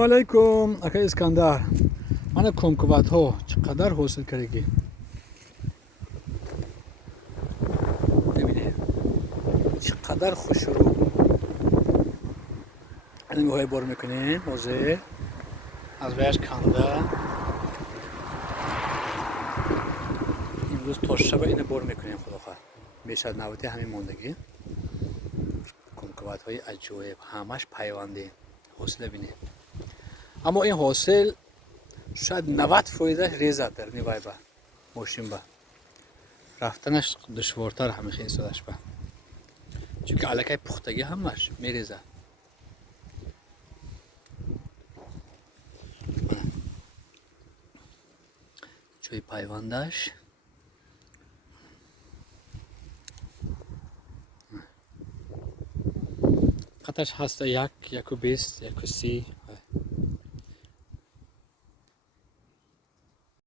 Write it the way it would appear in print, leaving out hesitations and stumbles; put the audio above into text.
علیکم اکای اسکندر. من کنکوبت ها چقدر حاصل کردی؟ ببینه چقدر خوش رو این های بار میکنه موزه از ویش کنده. امروز تا شب اینو بار میکنیم. خدا خواهد بیش از 90 همین موندگی کنکوبت های عجایب همش پیونده حاصل ببینه. اما این حاصل شاید 90% ریزه در نیوای با ماشین با رفتنش دشوارتر همیشه این سادش با چون که علاقه پختگی همش میریزه. جای پیوندش قطعش هست 1 1 و 20 1 و 30